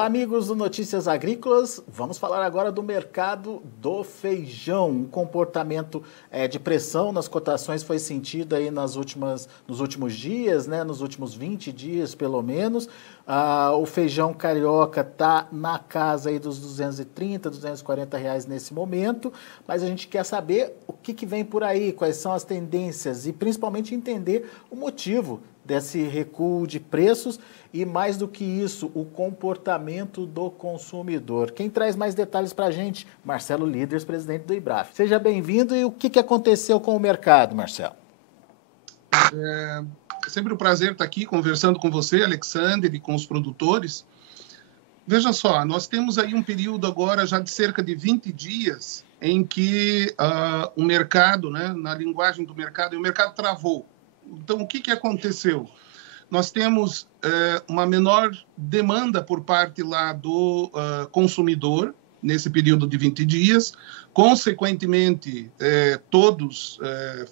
Olá, amigos do Notícias Agrícolas. Vamos falar agora do mercado do feijão. Um comportamento de pressão nas cotações foi sentido aí nos últimos dias, né? Nos últimos 20 dias, pelo menos. O feijão carioca está na casa aí dos R$230, R$240 nesse momento, mas a gente quer saber o que vem por aí, quais são as tendências e principalmente entender o motivo desse recuo de preços e, mais do que isso, o comportamento do consumidor. Quem traz mais detalhes para a gente? Marcelo Líderes, presidente do IBRAF. Seja bem-vindo. E o que aconteceu com o mercado, Marcelo? É sempre um prazer estar aqui conversando com você, Alexandre, e com os produtores. Veja só, nós temos aí um período agora já de cerca de 20 dias em que o mercado, né, na linguagem do mercado, o mercado travou. Então, o que aconteceu? Nós temos uma menor demanda por parte lá do consumidor nesse período de 20 dias. Consequentemente, todos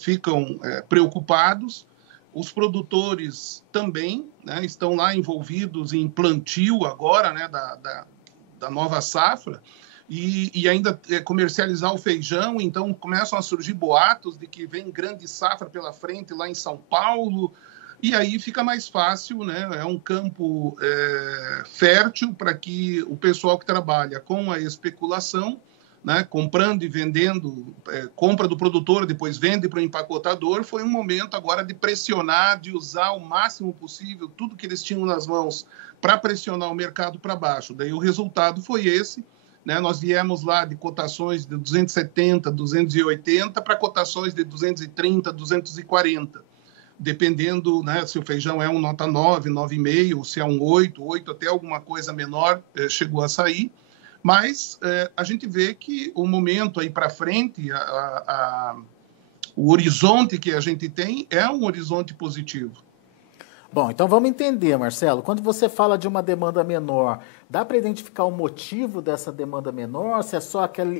ficam preocupados. Os produtores também, né, estão lá envolvidos em plantio agora, né, da nova safra e ainda comercializar o feijão. Então, começam a surgir boatos de que vem grande safra pela frente lá em São Paulo. E aí fica mais fácil, né? É um campo fértil para que o pessoal que trabalha com a especulação, né, comprando e vendendo, compra do produtor, depois vende para o empacotador. Foi um momento agora de pressionar, de usar o máximo possível tudo que eles tinham nas mãos para pressionar o mercado para baixo. Daí o resultado foi esse, né? Nós viemos lá de cotações de 270, 280 para cotações de 230, 240. Dependendo, né, se o feijão é um nota 9, 9,5, se é um 8, 8 até alguma coisa menor chegou a sair. Mas a gente vê que o momento aí para frente, o horizonte que a gente tem é um horizonte positivo. Bom, então vamos entender, Marcelo. Quando você fala de uma demanda menor, dá para identificar o motivo dessa demanda menor? Se é só aquela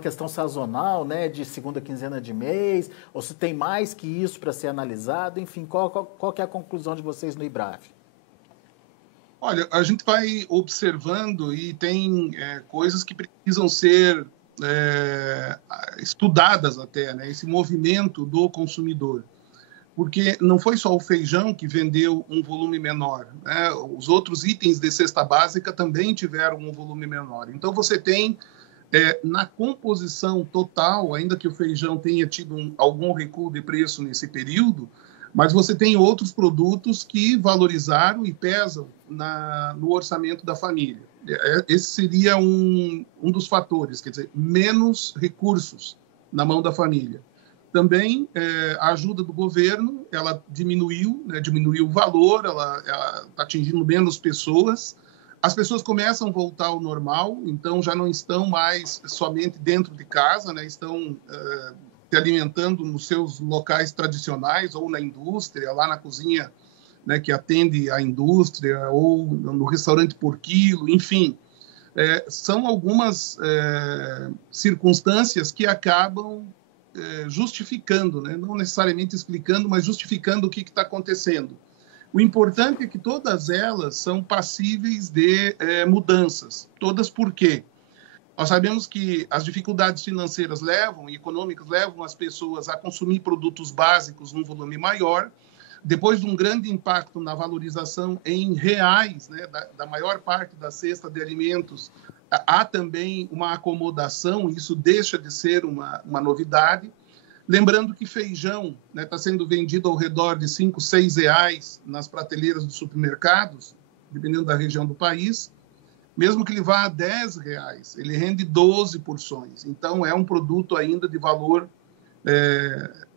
questão sazonal, né, de segunda quinzena de mês, ou se tem mais que isso para ser analisado? Enfim, qual que é a conclusão de vocês no IBRAF? Olha, a gente vai observando e tem coisas que precisam ser estudadas até, né, esse movimento do consumidor. Porque não foi só o feijão que vendeu um volume menor, né? Os outros itens de cesta básica também tiveram um volume menor. Então, você tem, na composição total, ainda que o feijão tenha tido algum recuo de preço nesse período, mas você tem outros produtos que valorizaram e pesam no orçamento da família. Esse seria um dos fatores, quer dizer, menos recursos na mão da família. Também a ajuda do governo, ela diminuiu, né, diminuiu o valor, ela está atingindo menos pessoas. As pessoas começam a voltar ao normal, então já não estão mais somente dentro de casa, né, estão se alimentando nos seus locais tradicionais ou na indústria, lá na cozinha, né, que atende à indústria, ou no restaurante por quilo, enfim. São algumas circunstâncias que acabam justificando, né? Não necessariamente explicando, mas justificando o que está acontecendo. O importante é que todas elas são passíveis de mudanças. Todas por quê? Nós sabemos que as dificuldades financeiras e econômicas levam as pessoas a consumir produtos básicos num volume maior. Depois de um grande impacto na valorização em reais, né, da maior parte da cesta de alimentos, há também uma acomodação, isso deixa de ser uma novidade. Lembrando que feijão está sendo vendido ao redor de R$5, R$6 nas prateleiras dos supermercados, dependendo da região do país. Mesmo que ele vá a R$10, ele rende 12 porções. Então, é um produto ainda de valor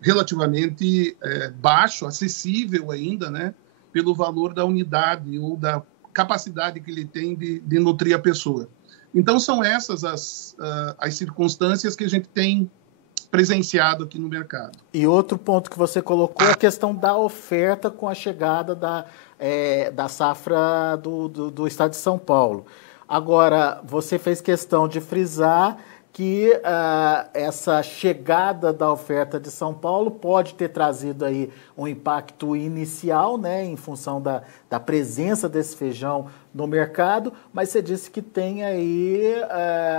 relativamente baixo, acessível ainda, né, pelo valor da unidade ou da capacidade que ele tem de nutrir a pessoa. Então, são essas as circunstâncias que a gente tem presenciado aqui no mercado. E outro ponto que você colocou é a questão da oferta com a chegada da safra do estado de São Paulo. Agora, você fez questão de frisar que essa chegada da oferta de São Paulo pode ter trazido aí um impacto inicial, né, em função da presença desse feijão no mercado, mas você disse que tem aí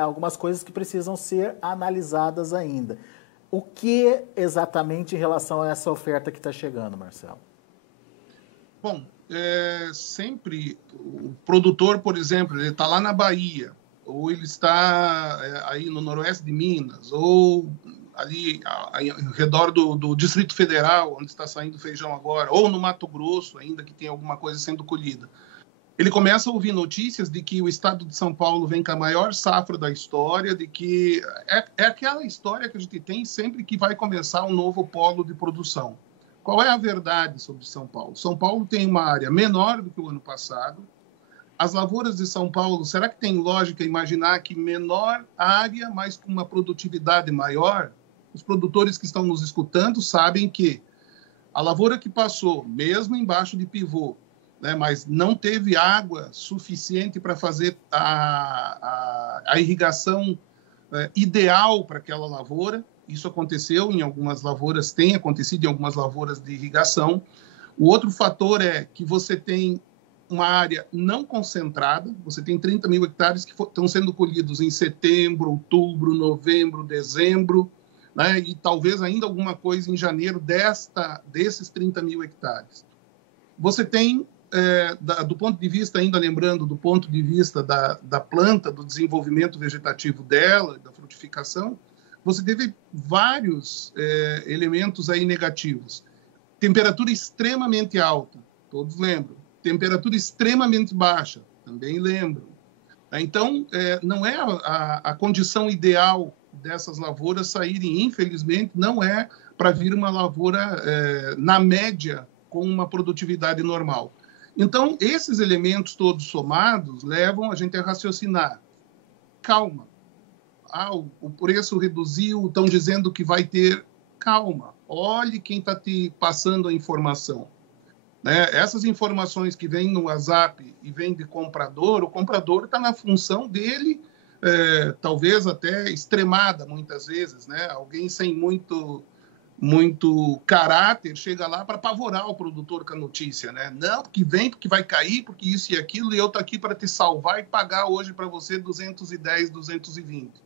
algumas coisas que precisam ser analisadas ainda. O que exatamente em relação a essa oferta que está chegando, Marcelo? Bom, sempre o produtor, por exemplo, ele está lá na Bahia, ou ele está aí no noroeste de Minas, ou ali ao redor do Distrito Federal, onde está saindo feijão agora, ou no Mato Grosso, ainda que tem alguma coisa sendo colhida. Ele começa a ouvir notícias de que o estado de São Paulo vem com a maior safra da história, de que é aquela história que a gente tem sempre que vai começar um novo polo de produção. Qual é a verdade sobre São Paulo? São Paulo tem uma área menor do que o ano passado. As lavouras de São Paulo, será que tem lógica imaginar que menor área, mas com uma produtividade maior? Os produtores que estão nos escutando sabem que a lavoura que passou, mesmo embaixo de pivô, né, mas não teve água suficiente para fazer a irrigação ideal para aquela lavoura. Isso aconteceu em algumas lavouras, tem acontecido em algumas lavouras de irrigação. O outro fator é que você tem uma área não concentrada, você tem 30 mil hectares que estão sendo colhidos em setembro, outubro, novembro, dezembro, né, e talvez ainda alguma coisa em janeiro desses 30 mil hectares. Você tem, do ponto de vista, ainda lembrando, do ponto de vista da planta, do desenvolvimento vegetativo dela, da frutificação, você teve vários elementos aí negativos. Temperatura extremamente alta, todos lembram. Temperatura extremamente baixa, também lembram. Então, não é a condição ideal dessas lavouras saírem, infelizmente, não é para vir uma lavoura na média com uma produtividade normal. Então, esses elementos todos somados levam a gente a raciocinar. Calma. O preço reduziu, estão dizendo que vai ter. Calma. Olhe quem está te passando a informação. Né? Essas informações que vêm no WhatsApp e vêm de comprador, o comprador está na função dele, talvez até extremada muitas vezes, né? Alguém sem muito caráter chega lá para apavorar o produtor com a notícia, né? Não, porque vem, porque vai cair, porque isso e aquilo, e eu estou aqui para te salvar e pagar hoje para você 210, 220.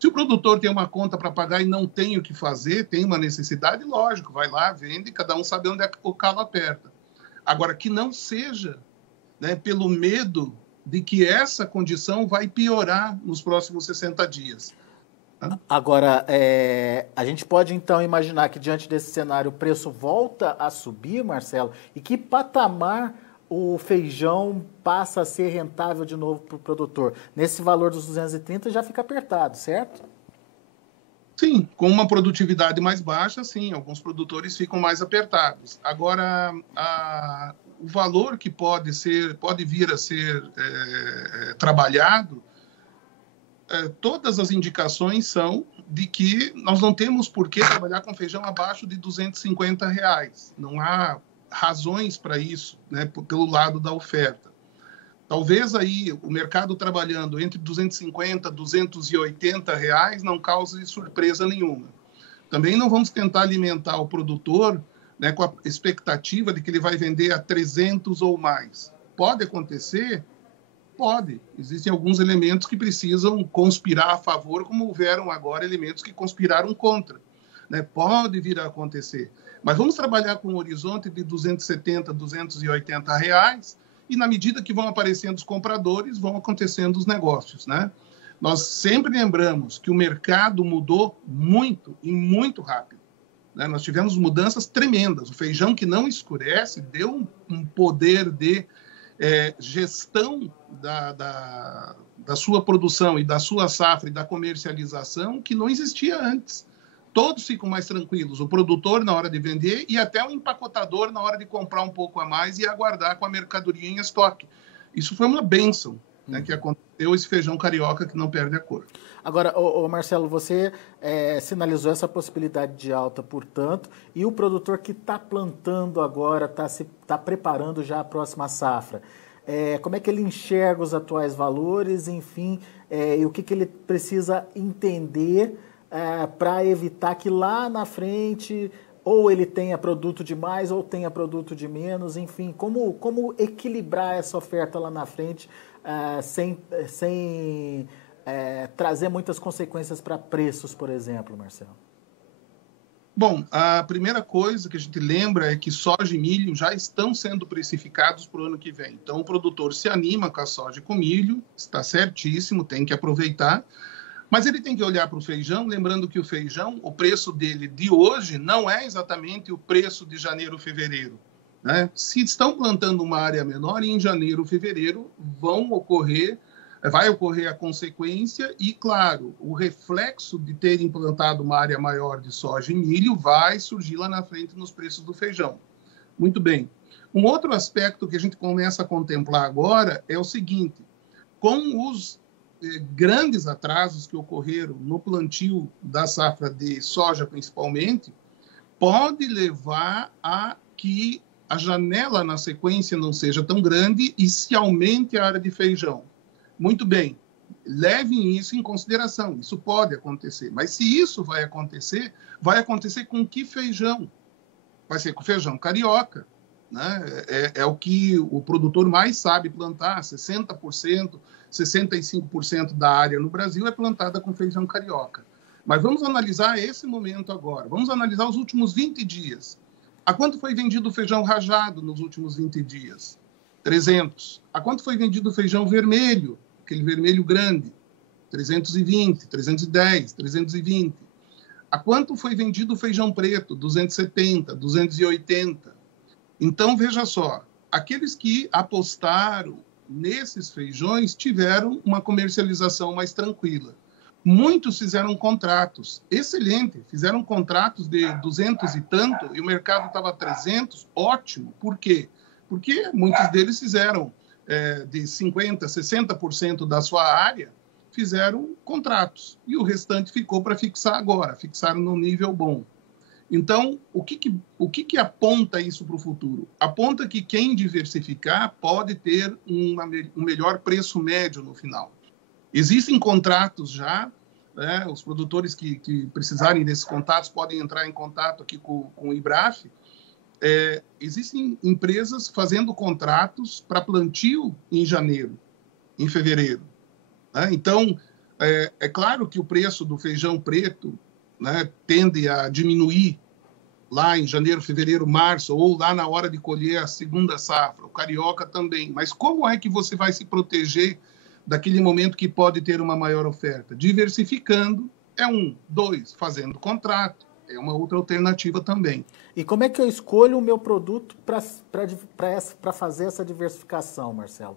Se o produtor tem uma conta para pagar e não tem o que fazer, tem uma necessidade, lógico, vai lá, vende, cada um sabe onde o calo aperta. Agora, que não seja, né, pelo medo de que essa condição vai piorar nos próximos 60 dias. Agora, a gente pode então imaginar que diante desse cenário o preço volta a subir, Marcelo, e que patamar o feijão passa a ser rentável de novo para o produtor? Nesse valor dos 230 já fica apertado, certo? Sim, com uma produtividade mais baixa, sim, alguns produtores ficam mais apertados. Agora, o valor que pode vir a ser trabalhado, todas as indicações são de que nós não temos por que trabalhar com feijão abaixo de R$250. Não há razões para isso, né, pelo lado da oferta. Talvez aí o mercado trabalhando entre R$250 e R$280 não cause surpresa nenhuma. Também não vamos tentar alimentar o produtor, né, com a expectativa de que ele vai vender a 300 ou mais. Pode acontecer? Pode. Existem alguns elementos que precisam conspirar a favor, como houveram agora elementos que conspiraram contra. Né? Pode vir a acontecer. Mas vamos trabalhar com um horizonte de R$270, R$280, e na medida que vão aparecendo os compradores, vão acontecendo os negócios, né? Nós sempre lembramos que o mercado mudou muito e muito rápido, né? Nós tivemos mudanças tremendas. O feijão que não escurece deu um poder de gestão da sua produção e da sua safra e da comercialização que não existia antes. Todos ficam mais tranquilos, o produtor na hora de vender e até o empacotador na hora de comprar um pouco a mais e aguardar com a mercadoria em estoque. Isso foi uma bênção, né, que aconteceu, esse feijão carioca que não perde a cor. Agora, Marcelo, você sinalizou essa possibilidade de alta, portanto, e o produtor que está plantando agora, está preparando já a próxima safra. Como é que ele enxerga os atuais valores, enfim, e o que ele precisa entender para evitar que lá na frente ou ele tenha produto de mais ou tenha produto de menos, enfim, como equilibrar essa oferta lá na frente sem trazer muitas consequências para preços, por exemplo, Marcelo? Bom, a primeira coisa que a gente lembra é que soja e milho já estão sendo precificados para o ano que vem. Então, o produtor se anima com a soja e com o milho, está certíssimo, tem que aproveitar. Mas ele tem que olhar para o feijão, lembrando que o feijão, o preço dele de hoje não é exatamente o preço de janeiro, fevereiro, né? Se estão plantando uma área menor, em janeiro, fevereiro, vai ocorrer a consequência e, claro, o reflexo de ter implantado uma área maior de soja e milho vai surgir lá na frente nos preços do feijão. Muito bem. Um outro aspecto que a gente começa a contemplar agora é o seguinte: com os grandes atrasos que ocorreram no plantio da safra de soja, principalmente, pode levar a que a janela na sequência não seja tão grande e se aumente a área de feijão. Muito bem, levem isso em consideração, isso pode acontecer. Mas se isso vai acontecer com que feijão? Vai ser com feijão carioca, né? É o que o produtor mais sabe plantar, 60%, 65% da área no Brasil é plantada com feijão carioca. Mas vamos analisar esse momento agora, vamos analisar os últimos 20 dias. A quanto foi vendido o feijão rajado nos últimos 20 dias? 300. A quanto foi vendido o feijão vermelho? Aquele vermelho grande, 320, 310, 320. A quanto foi vendido o feijão preto? 270, 280. Então, veja só, aqueles que apostaram nesses feijões tiveram uma comercialização mais tranquila. Muitos fizeram contratos, excelente, fizeram contratos de 200 e tanto e o mercado estava 300, ótimo. Por quê? Porque muitos deles fizeram de 50%, 60% da sua área, fizeram contratos. E o restante ficou para fixar agora, fixaram num nível bom. Então, o que aponta isso para o futuro? Aponta que quem diversificar pode ter um melhor preço médio no final. Existem contratos já, né? Os produtores que precisarem desses contatos podem entrar em contato aqui com o IBRAF. Existem empresas fazendo contratos para plantio em janeiro, em fevereiro, né? Então, é claro que o preço do feijão preto, né, tende a diminuir lá em janeiro, fevereiro, março, ou lá na hora de colher a segunda safra, o carioca também. Mas como é que você vai se proteger daquele momento que pode ter uma maior oferta? Diversificando é um. 2, fazendo contrato. É uma outra alternativa também. E como é que eu escolho o meu produto para fazer essa diversificação, Marcelo?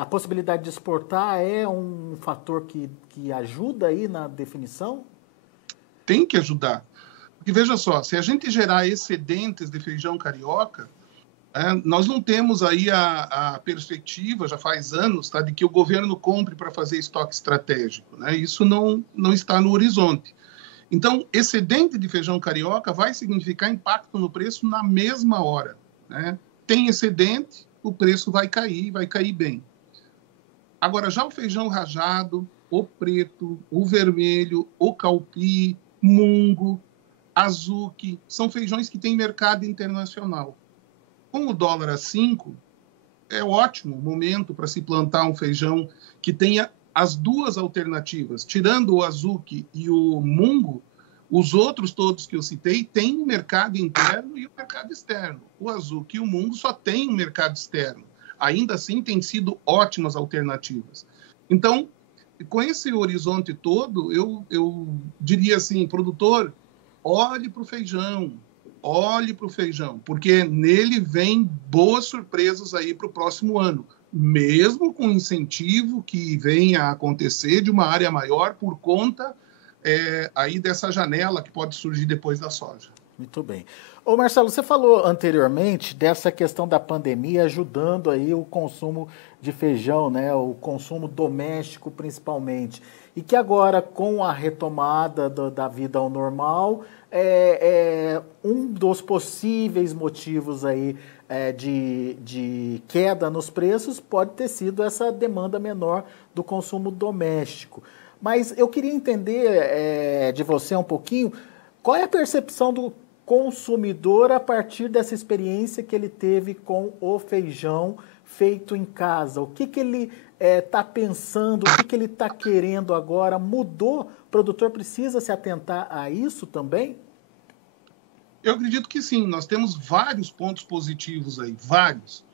A possibilidade de exportar é um fator que ajuda aí na definição? Tem que ajudar. Porque, veja só, se a gente gerar excedentes de feijão carioca, nós não temos aí a perspectiva, já faz anos, tá, de que o governo compre para fazer estoque estratégico, né? Isso não está no horizonte. Então, excedente de feijão carioca vai significar impacto no preço na mesma hora, né? Tem excedente, o preço vai cair bem. Agora, já o feijão rajado, o preto, o vermelho, o calpi, mungo, azuki, são feijões que têm mercado internacional. Com o dólar a 5, é ótimo momento para se plantar um feijão que tenha as duas alternativas. Tirando o azuki e o mungo, os outros todos que eu citei têm um mercado interno e um mercado externo. O azuki e o mungo só têm um mercado externo. Ainda assim, têm sido ótimas alternativas. Então, com esse horizonte todo, eu diria assim, produtor, olhe para o feijão, porque nele vem boas surpresas aí para o próximo ano, mesmo com incentivo que venha a acontecer de uma área maior por conta aí dessa janela que pode surgir depois da soja. Muito bem. Ô Marcelo, você falou anteriormente dessa questão da pandemia ajudando aí o consumo de feijão, né? O consumo doméstico principalmente. e que agora, com a retomada da vida ao normal, um dos possíveis motivos aí de queda nos preços pode ter sido essa demanda menor do consumo doméstico. Mas eu queria entender de você um pouquinho qual é a percepção do consumidor a partir dessa experiência que ele teve com o feijão feito em casa. O que ele está pensando, o que ele está querendo agora? Mudou? O produtor precisa se atentar a isso também? Eu acredito que sim. Nós temos vários pontos positivos aí, vários.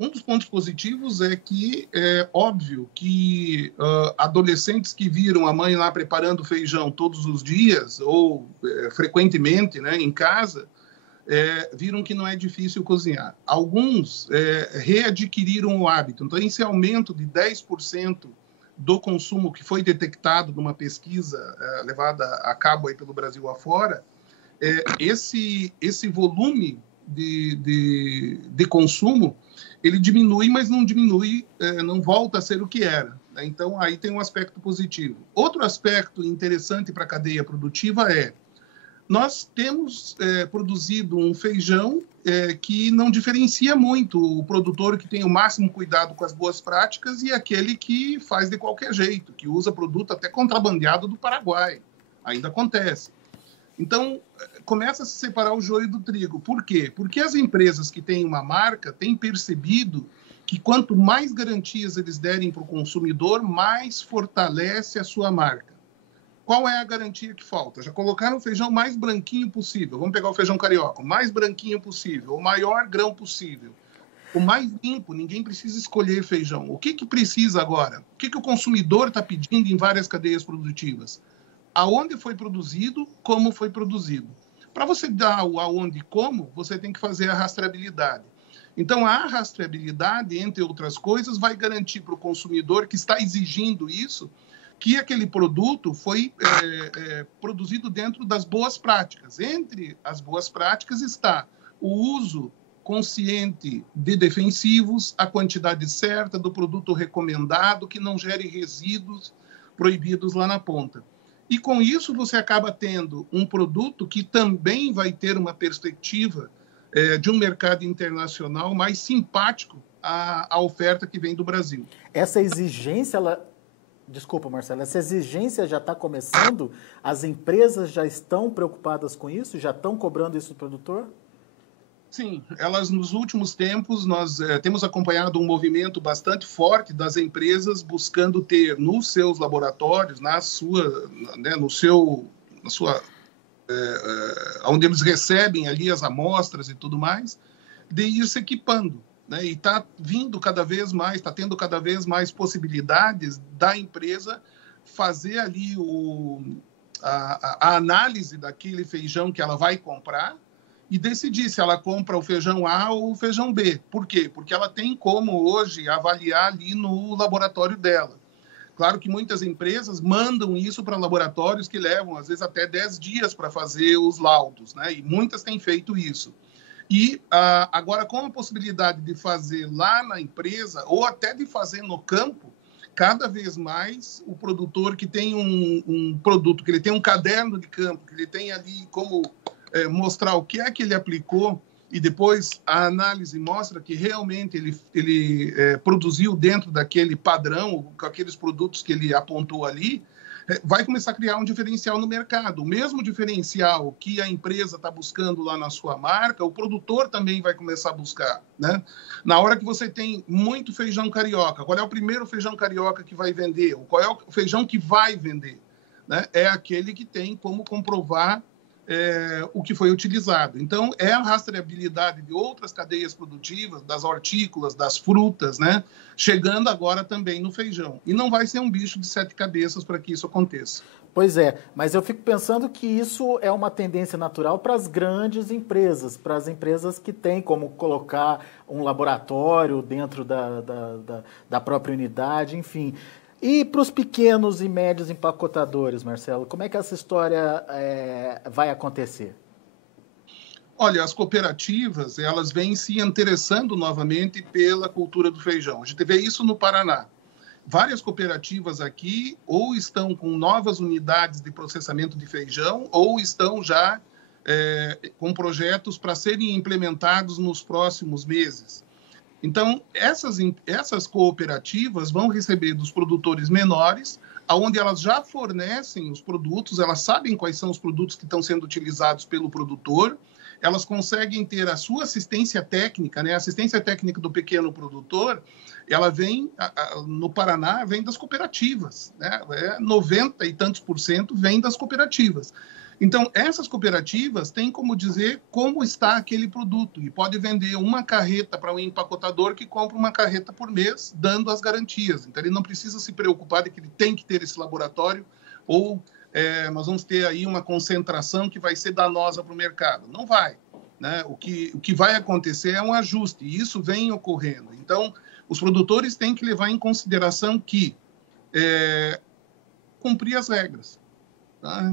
Um dos pontos positivos é que é óbvio que adolescentes que viram a mãe lá preparando feijão todos os dias ou frequentemente, né, em casa, viram que não é difícil cozinhar. Alguns readquiriram o hábito. Então, esse aumento de 10% do consumo que foi detectado numa pesquisa levada a cabo aí pelo Brasil afora, esse volume de consumo, ele diminui, mas não diminui, não volta a ser o que era. Né? Então, aí tem um aspecto positivo. Outro aspecto interessante para a cadeia produtiva nós temos produzido um feijão que não diferencia muito o produtor que tem o máximo cuidado com as boas práticas e aquele que faz de qualquer jeito, que usa produto até contrabandeado do Paraguai. Ainda acontece. Então, começa a se separar o joio do trigo. Por quê? Porque as empresas que têm uma marca têm percebido que quanto mais garantias eles derem para o consumidor, mais fortalece a sua marca. Qual é a garantia que falta? Já colocaram o feijão mais branquinho possível. Vamos pegar o feijão carioca. O mais branquinho possível, o maior grão possível. O mais limpo, ninguém precisa escolher feijão. O que precisa agora? O que o consumidor está pedindo em várias cadeias produtivas? Aonde foi produzido, como foi produzido. Para você dar o aonde e como, você tem que fazer a rastreabilidade. Então, a rastreabilidade, entre outras coisas, vai garantir para o consumidor que está exigindo isso, que aquele produto foi produzido dentro das boas práticas. Entre as boas práticas está o uso consciente de defensivos, a quantidade certa do produto recomendado, que não gere resíduos proibidos lá na ponta. E com isso você acaba tendo um produto que também vai ter uma perspectiva de um mercado internacional mais simpático à oferta que vem do Brasil. Essa exigência, desculpa, Marcelo, essa exigência já está começando? As empresas já estão preocupadas com isso? Já estão cobrando isso do produtor? Sim, elas nos últimos tempos nós temos acompanhado um movimento bastante forte das empresas buscando ter nos seus laboratórios, onde eles recebem ali as amostras e tudo mais, de ir se equipando, né? E está vindo cada vez mais, está tendo cada vez mais possibilidades da empresa fazer ali a análise daquele feijão que ela vai comprar e decidir se ela compra o feijão A ou o feijão B. Por quê? Porque ela tem como hoje avaliar ali no laboratório dela. Claro que muitas empresas mandam isso para laboratórios que levam, às vezes, até 10 dias para fazer os laudos, né? E muitas têm feito isso. E agora, com a possibilidade de fazer lá na empresa ou até de fazer no campo, cada vez mais o produtor que tem um produto, que ele tem um caderno de campo, que ele tem ali como mostrar o que é que ele aplicou e depois a análise mostra que realmente ele produziu dentro daquele padrão, com aqueles produtos que ele apontou ali, vai começar a criar um diferencial no mercado. O mesmo diferencial que a empresa está buscando lá na sua marca, o produtor também vai começar a buscar, né? Na hora que você tem muito feijão carioca, qual é o primeiro feijão carioca que vai vender? Qual é o feijão que vai vender? Né? É aquele que tem como comprovar o que foi utilizado. Então, é a rastreabilidade de outras cadeias produtivas, das hortícolas, das frutas, né? Chegando agora também no feijão. E não vai ser um bicho de 7 cabeças para que isso aconteça. Pois é, mas eu fico pensando que isso é uma tendência natural para as grandes empresas, para as empresas que têm como colocar um laboratório dentro da própria unidade, enfim. E para os pequenos e médios empacotadores, Marcelo, como é que essa história vai acontecer? Olha, as cooperativas, elas vêm se interessando novamente pela cultura do feijão. A gente vê isso no Paraná. várias cooperativas aqui ou estão com novas unidades de processamento de feijão ou estão já com projetos para serem implementados nos próximos meses. Então, essas cooperativas vão receber dos produtores menores, onde elas já fornecem os produtos, elas sabem quais são os produtos que estão sendo utilizados pelo produtor, elas conseguem ter a sua assistência técnica, né? A assistência técnica do pequeno produtor, ela vem, no Paraná, vem das cooperativas, né? 90 e tantos % vem das cooperativas. Então, essas cooperativas têm como dizer como está aquele produto e pode vender uma carreta para um empacotador que compra uma carreta por mês, dando as garantias. Então, ele não precisa se preocupar de que ele tem que ter esse laboratório ou nós vamos ter aí uma concentração que vai ser danosa para o mercado. Não vai, né? O que vai acontecer é um ajuste, e isso vem ocorrendo. Então, os produtores têm que levar em consideração que cumprir as regras. Tá?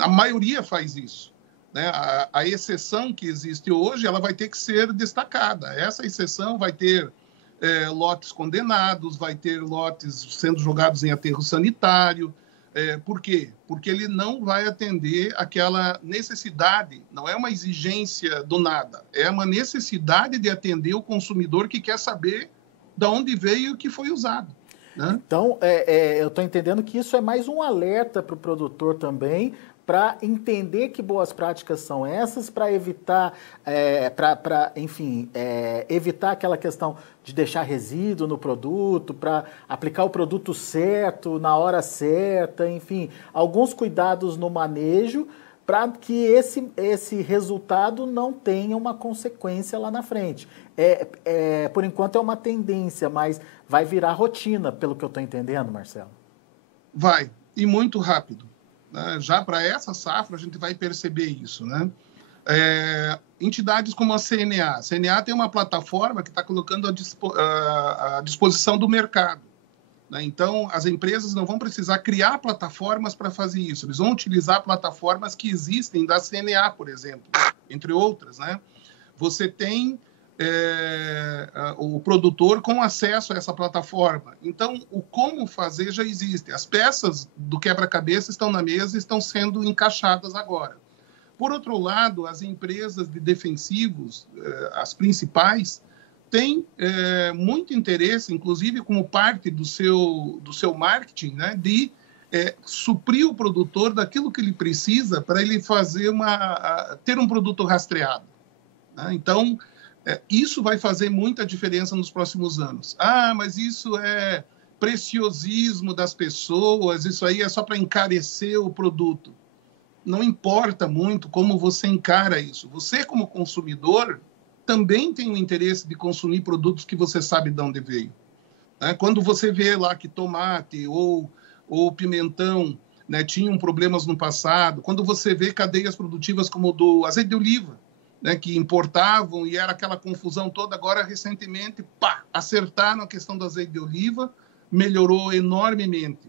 A maioria faz isso. Né? A exceção que existe hoje, ela vai ter que ser destacada. Essa exceção vai ter lotes condenados, vai ter lotes sendo jogados em aterro sanitário. Por quê? Porque ele não vai atender aquela necessidade, não é uma exigência do nada, é uma necessidade de atender o consumidor que quer saber de onde veio e o que foi usado. Né? Então, eu estou entendendo que isso é mais um alerta para o produtor também, para entender que boas práticas são essas, para evitar, evitar aquela questão de deixar resíduo no produto, para aplicar o produto certo, na hora certa, enfim, alguns cuidados no manejo para que esse resultado não tenha uma consequência lá na frente. Por enquanto é uma tendência, mas vai virar rotina, pelo que eu estou entendendo, Marcelo? Vai, e muito rápido. Já para essa safra, a gente vai perceber isso. Né? Entidades como a CNA. A CNA tem uma plataforma que está colocando à disposição do mercado. Né? Então, as empresas não vão precisar criar plataformas para fazer isso. Eles vão utilizar plataformas que existem da CNA, por exemplo, entre outras. Né? Você tem o produtor com acesso a essa plataforma. Então, o como fazer já existe. As peças do quebra-cabeça estão na mesa e estão sendo encaixadas agora. Por outro lado, as empresas de defensivos, as principais, têm muito interesse, inclusive como parte do seu marketing, né, de suprir o produtor daquilo que ele precisa para ele fazer ter um produto rastreado. Né? Então, isso vai fazer muita diferença nos próximos anos. Mas isso é preciosismo das pessoas, isso aí é só para encarecer o produto. Não importa muito como você encara isso. Você, como consumidor, também tem o interesse de consumir produtos que você sabe de onde veio. Quando você vê lá que tomate ou pimentão, né, tinham problemas no passado, quando você vê cadeias produtivas como do azeite de oliva, né, que importavam e era aquela confusão toda, agora recentemente, acertaram a questão do azeite de oliva, melhorou enormemente.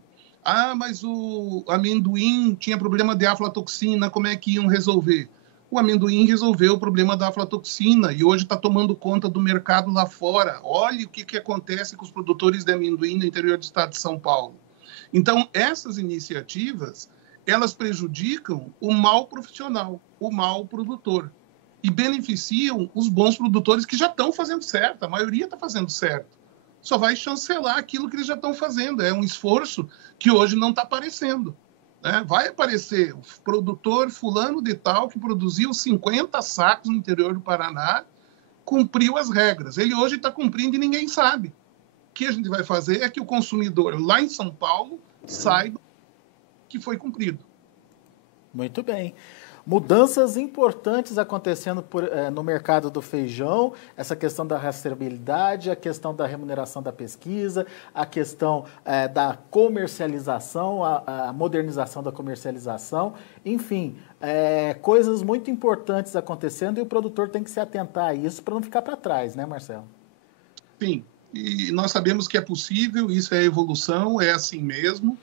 Mas o amendoim tinha problema de aflatoxina, como é que iam resolver? O amendoim resolveu o problema da aflatoxina e hoje está tomando conta do mercado lá fora. Olha o que acontece com os produtores de amendoim no interior do estado de São Paulo. Então, essas iniciativas, elas prejudicam o mau profissional, o mau produtor. E beneficiam os bons produtores que já estão fazendo certo, a maioria está fazendo certo. Só vai chancelar aquilo que eles já estão fazendo. É um esforço que hoje não está aparecendo. Né? Vai aparecer o produtor fulano de tal que produziu 50 sacos no interior do Paraná, cumpriu as regras. Ele hoje está cumprindo e ninguém sabe. O que a gente vai fazer é que o consumidor lá em São Paulo saiba que foi cumprido. Muito bem. Mudanças importantes acontecendo no mercado do feijão, essa questão da rastreabilidade, a questão da remuneração da pesquisa, a questão da comercialização, a modernização da comercialização, enfim, coisas muito importantes acontecendo e o produtor tem que se atentar a isso para não ficar para trás, né, Marcelo? Sim, e nós sabemos que é possível, isso é evolução, é assim mesmo.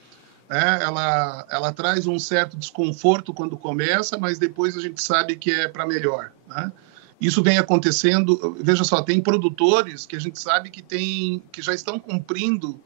Ela traz um certo desconforto quando começa, mas depois a gente sabe que é para melhor. Né? Isso vem acontecendo, veja só, tem produtores que a gente sabe que já estão cumprindo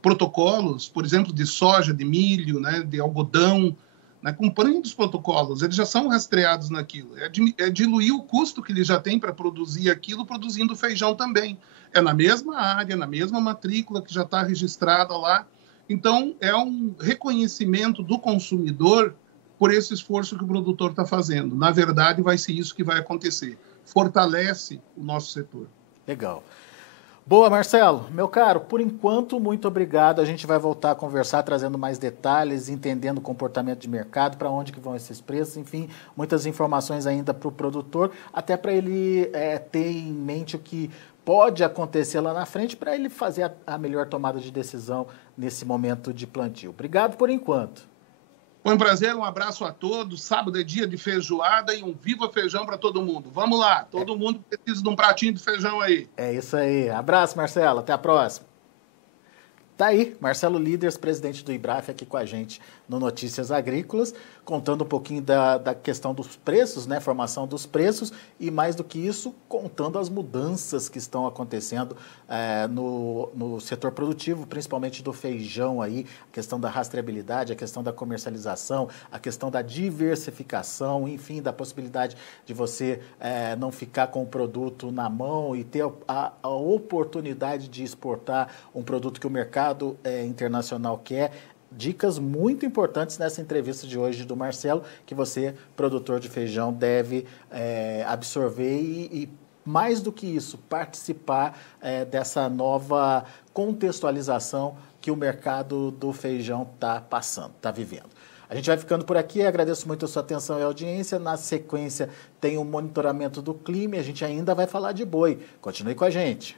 protocolos, por exemplo, de soja, de milho, né, de algodão, né, cumprindo os protocolos, eles já são rastreados naquilo. É diluir o custo que ele já tem para produzir aquilo, produzindo feijão também. É na mesma área, na mesma matrícula que já está registrada lá. Então, é um reconhecimento do consumidor por esse esforço que o produtor está fazendo. Na verdade, vai ser isso que vai acontecer. Fortalece o nosso setor. Legal. Boa, Marcelo. Meu caro, por enquanto, muito obrigado. A gente vai voltar a conversar, trazendo mais detalhes, entendendo o comportamento de mercado, para onde que vão esses preços, enfim, muitas informações ainda para o produtor, até para ele ter em mente o que pode acontecer lá na frente, para ele fazer a melhor tomada de decisão nesse momento de plantio. Obrigado por enquanto. Foi um prazer, um abraço a todos. Sábado é dia de feijoada e um viva feijão para todo mundo. Vamos lá, todo mundo precisa de um pratinho de feijão aí. É isso aí. Abraço, Marcelo. Até a próxima. Tá aí, Marcelo Líderes, presidente do IBRAF, aqui com a gente no Notícias Agrícolas, contando um pouquinho da questão dos preços, né, formação dos preços, e mais do que isso, contando as mudanças que estão acontecendo no setor produtivo, principalmente do feijão aí, a questão da rastreabilidade, a questão da comercialização, a questão da diversificação, enfim, da possibilidade de você não ficar com o produto na mão e ter a oportunidade de exportar um produto que o mercado internacional quer. Dicas muito importantes nessa entrevista de hoje do Marcelo, que você, produtor de feijão, deve absorver e, mais do que isso, participar dessa nova contextualização que o mercado do feijão está passando, está vivendo. A gente vai ficando por aqui, agradeço muito a sua atenção e audiência. Na sequência tem o monitoramento do clima e a gente ainda vai falar de boi. Continue com a gente.